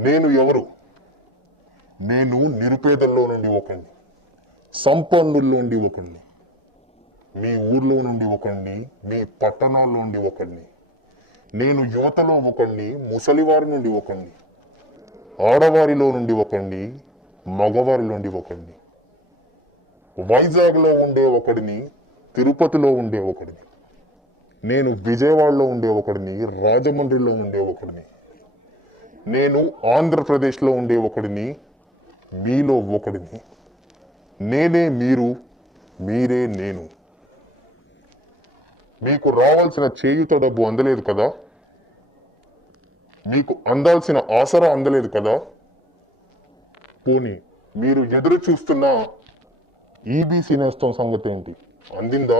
నేను ఎవరు? నేను నిరుపేదల్లో నుండి ఒకడిని, సంపన్నుల్లో నుండి ఒకడిని, మీ ఊర్లో నుండి ఒకడిని, మీ పట్టణాల్లో నుండి ఒకడిని, నేను యువతలో ఒకడిని, ముసలివారి నుండి ఒకడిని, ఆడవారిలో నుండి ఒకడిని, మగవారి నుండి ఒకడిని, వైజాగ్లో ఉండే ఒకడిని, తిరుపతిలో ఉండే ఒకడిని, నేను విజయవాడలో ఉండే ఒకడిని, రాజమండ్రిలో ఉండే ఒకడిని, నేను ఆంధ్రప్రదేశ్లో ఉండే ఒకడిని, మీలో ఒకడిని. నేనే మీరు, మీరే నేను. మీకు రావాల్సిన చేయుత డబ్బు అందలేదు కదా? మీకు అందాల్సిన ఆసరా అందలేదు కదా? పోనీ మీరు ఎదురు చూస్తున్న ఈబీసీ నేస్తం సంగతి ఏంటి? అందిందా?